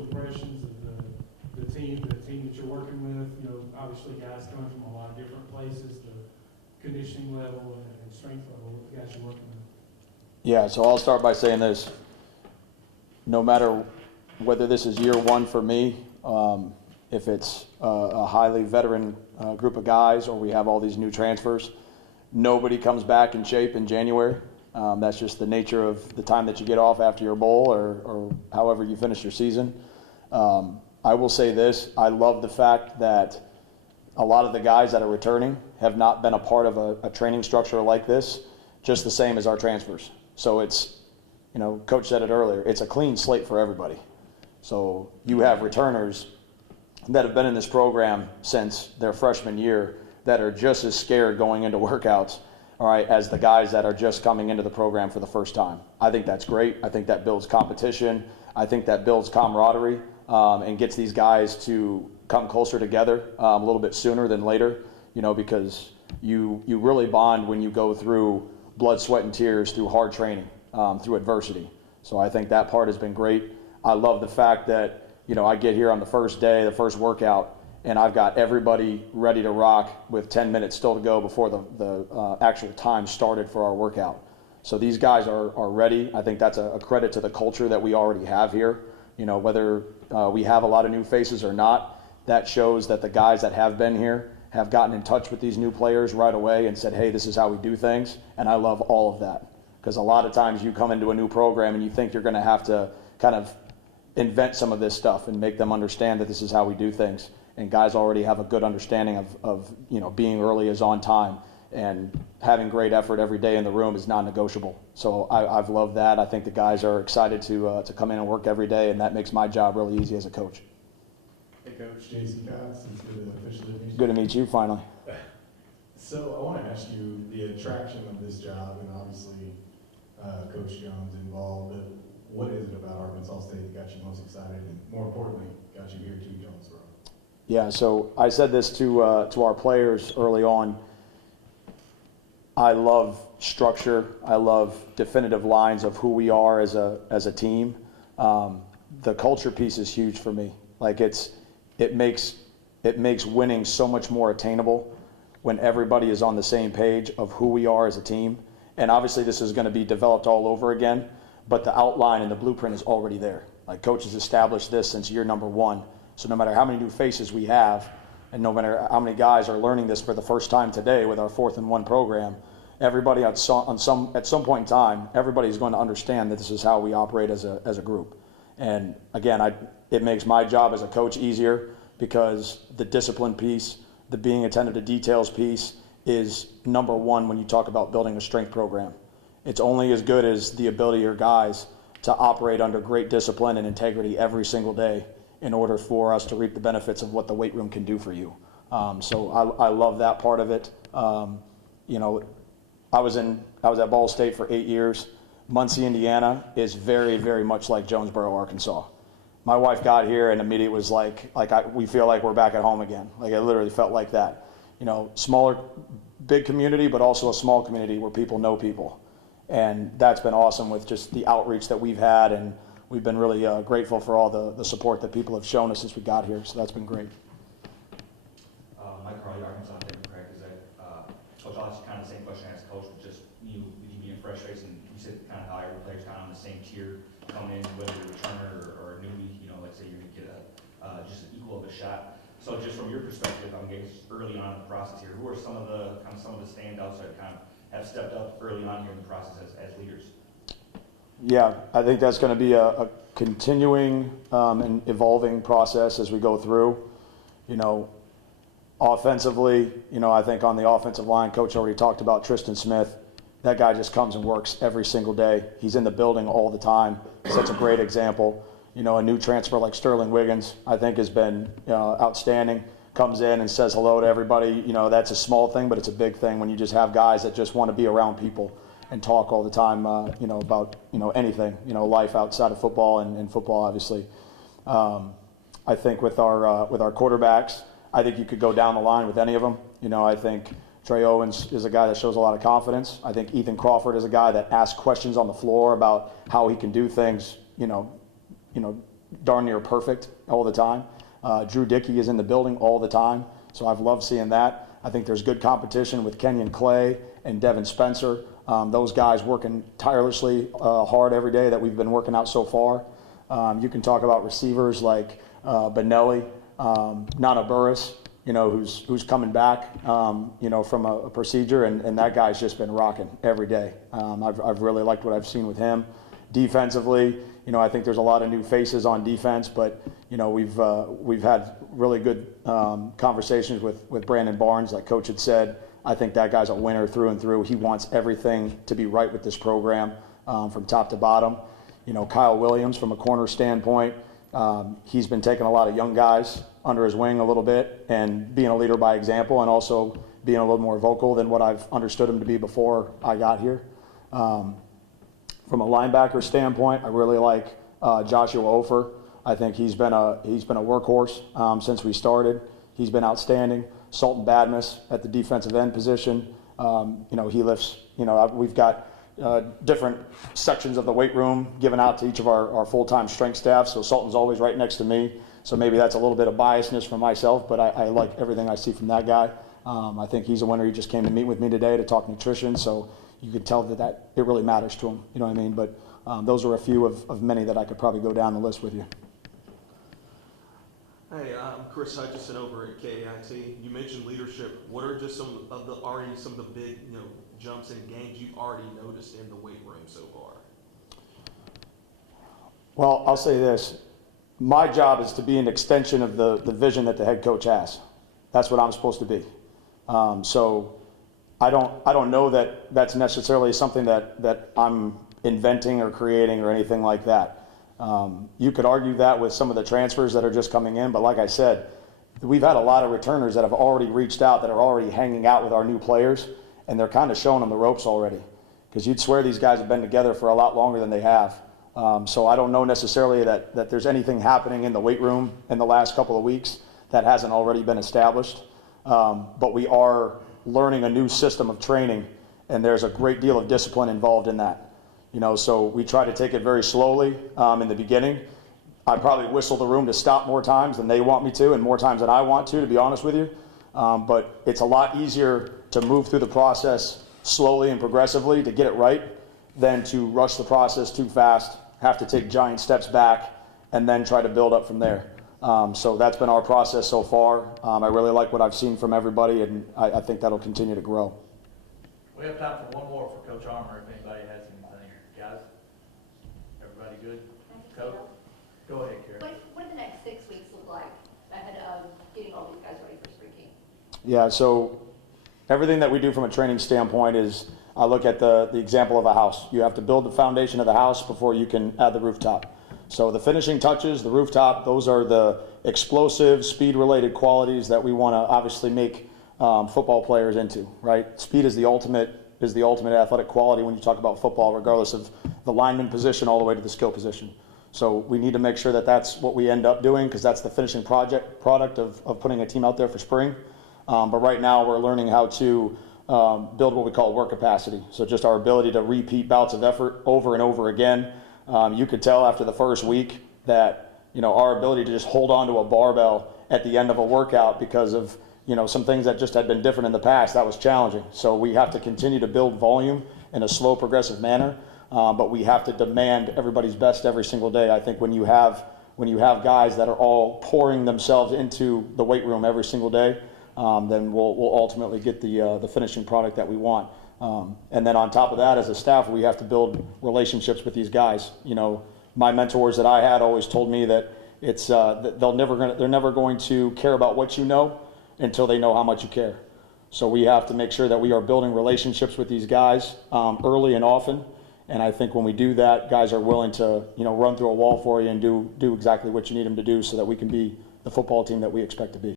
initial impressions of the team that you're working with? You know, obviously guys coming from a lot of different places, the conditioning level and strength level, the guys you're working with. Yeah, so I'll start by saying this. No matter whether this is year one for me, if it's a highly veteran group of guys or we have all these new transfers, nobody comes back in shape in January. That's just the nature of the time that you get off after your bowl or however you finish your season. I will say this, I love the fact that a lot of the guys that are returning have not been a part of a training structure like this, just the same as our transfers. So it's, you know, Coach said it earlier, it's a clean slate for everybody. So you have returners that have been in this program since their freshman year that are just as scared going into workouts, all right, as the guys that are just coming into the program for the first time. I think that's great. I think that builds competition. I think that builds camaraderie and gets these guys to come closer together a little bit sooner than later, you know, because you really bond when you go through blood, sweat, and tears through hard training, through adversity. So I think that part has been great. I love the fact that, you know, I get here on the first day, the first workout, and I've got everybody ready to rock with 10 minutes still to go before the actual time started for our workout. So these guys are ready. I think that's a credit to the culture that we already have here. You know, whether we have a lot of new faces or not, that shows that the guys that have been here have gotten in touch with these new players right away and said, hey, this is how we do things. And I love all of that. Because a lot of times you come into a new program and you think you're going to have to kind of invent some of this stuff and make them understand that this is how we do things. And guys already have a good understanding of you know, being early is on time, and having great effort every day in the room is non-negotiable. So I've loved that. I think the guys are excited to come in and work every day, and that makes my job really easy as a coach. Hey Coach, Jason Cox, it's good to officially meet you. Good to meet you finally. So I want to ask you the attraction of this job, and obviously Coach Jones involved, but what is it about Arkansas State that got you most excited, and more importantly, got you here to Jonesboro? Yeah, so I said this to our players early on. I love structure. I love definitive lines of who we are as a team. The culture piece is huge for me. Like it makes winning so much more attainable when everybody is on the same page of who we are as a team. And obviously this is going to be developed all over again, but the outline and the blueprint is already there. Like Coach has established this since year number one. So no matter how many new faces we have, and no matter how many guys are learning this for the first time today with our 4th and 1 program, everybody at some point in time, everybody is going to understand that this is how we operate as a group. And again, it makes my job as a coach easier because the discipline piece, the being attentive to details piece is number one when you talk about building a strength program. It's only as good as the ability of your guys to operate under great discipline and integrity every single day in order for us to reap the benefits of what the weight room can do for you. So I love that part of it. You know, I was at Ball State for 8 years. Muncie, Indiana is very, very much like Jonesboro, Arkansas. My wife got here and immediately was we feel like we're back at home again. Like it literally felt like that. You know, smaller, big community, but also a small community where people know people. And that's been awesome with just the outreach that we've had, and we've been really grateful for all the support that people have shown us since we got here. So that's been great. Mike Carly, Arkansas, correct? Is that Coach? I'll ask you kind of the same question as Coach, but just you being fresh face, and you said kind of how every player's kind of on the same tier coming in, whether you're a returner or a newbie. You know, like say you're going to get just an equal of a shot. So just from your perspective, I'm getting early on in the process here. Who are some of the standouts that kind of have stepped up early on here in the process as leaders? Yeah, I think that's going to be a continuing and evolving process as we go through. You know, offensively, you know, I think on the offensive line, Coach already talked about Tristan Smith. That guy just comes and works every single day. He's in the building all the time. Sets a great example. You know, a new transfer like Sterling Wiggins, I think has been outstanding. Comes in and says hello to everybody. You know, that's a small thing, but it's a big thing when you just have guys that just want to be around people and talk all the time, you know, about, you know, anything, you know, life outside of football and football, obviously. I think with our quarterbacks, I think you could go down the line with any of them. You know, I think Trey Owens is a guy that shows a lot of confidence. I think Ethan Crawford is a guy that asks questions on the floor about how he can do things, you know, darn near perfect all the time. Drew Dickey is in the building all the time, so I've loved seeing that. I think there's good competition with Kenyon Clay and Devin Spencer. Those guys working tirelessly hard every day that we've been working out so far. You can talk about receivers like Benelli, Nana Burris, who's coming back, from a procedure, and that guy's just been rocking every day. I've really liked what I've seen with him. Defensively, I think there's a lot of new faces on defense, but we've had really good conversations with Brandon Barnes, like Coach had said. I think that guy's a winner through and through. He wants everything to be right with this program from top to bottom. Kyle Williams, from a corner standpoint, he's been taking a lot of young guys under his wing a little bit and being a leader by example, and also being a little more vocal than what I've understood him to be before I got here. From a linebacker standpoint, I really like Joshua Ofer. I think he's been a workhorse since we started. He's been outstanding. Sultan Badmus at the defensive end position. He lifts. We've got different sections of the weight room given out to each of our full-time strength staff. So Sultan's always right next to me. So maybe that's a little bit of biasness from myself, but I like everything I see from that guy. I think he's a winner. He just came to meet with me today to talk nutrition. So you could tell that it really matters to him. You know what I mean? But those are a few of many that I could probably go down the list with you. Hey, I'm Chris Hutchison over at KAIT. You mentioned leadership. What are just some of the big jumps in gains you've already noticed in the weight room so far? Well, I'll say this. My job is to be an extension of the vision that the head coach has. That's what I'm supposed to be. So I don't know that that's necessarily something that I'm inventing or creating or anything like that. You could argue that with some of the transfers that are just coming in, but like I said, we've had a lot of returners that have already reached out, that are already hanging out with our new players, and they're kind of showing them the ropes already, because you'd swear these guys have been together for a lot longer than they have. So I don't know necessarily that there's anything happening in the weight room in the last couple of weeks that hasn't already been established, but we are learning a new system of training, and there's a great deal of discipline involved in that. So we try to take it very slowly in the beginning. I probably whistle the room to stop more times than they want me to, and more times than I want to be honest with you. But it's a lot easier to move through the process slowly and progressively to get it right than to rush the process too fast, have to take giant steps back, and then try to build up from there. So that's been our process so far. I really like what I've seen from everybody, and I think that'll continue to grow. We have time for one more for Coach Armour, if anybody has anything. Guys, everybody good? Coach? Go ahead, Karen. What do the next 6 weeks look like ahead of getting all these guys ready for spring camp? Yeah, so everything that we do from a training standpoint is, I look at the example of a house. You have to build the foundation of the house before you can add the rooftop. So the finishing touches, the rooftop, those are the explosive, speed-related qualities that we want to obviously make football players into, right? Speed is the ultimate athletic quality when you talk about football, regardless of the lineman position all the way to the skill position. So we need to make sure that that's what we end up doing, because that's the finishing product of putting a team out there for spring. But right now we're learning how to build what we call work capacity. So just our ability to repeat bouts of effort over and over again. You could tell after the first week that our ability to just hold on to a barbell at the end of a workout, because of some things that just had been different in the past, that was challenging. So we have to continue to build volume in a slow, progressive manner, but we have to demand everybody's best every single day. I think when you have guys that are all pouring themselves into the weight room every single day, then we'll ultimately get the finishing product that we want. And then on top of that, as a staff, we have to build relationships with these guys. My mentors that I had always told me that it's they're never going to care about what you know until they know how much you care. So we have to make sure that we are building relationships with these guys early and often. And I think when we do that, guys are willing to run through a wall for you and do exactly what you need them to do, so that we can be the football team that we expect to be.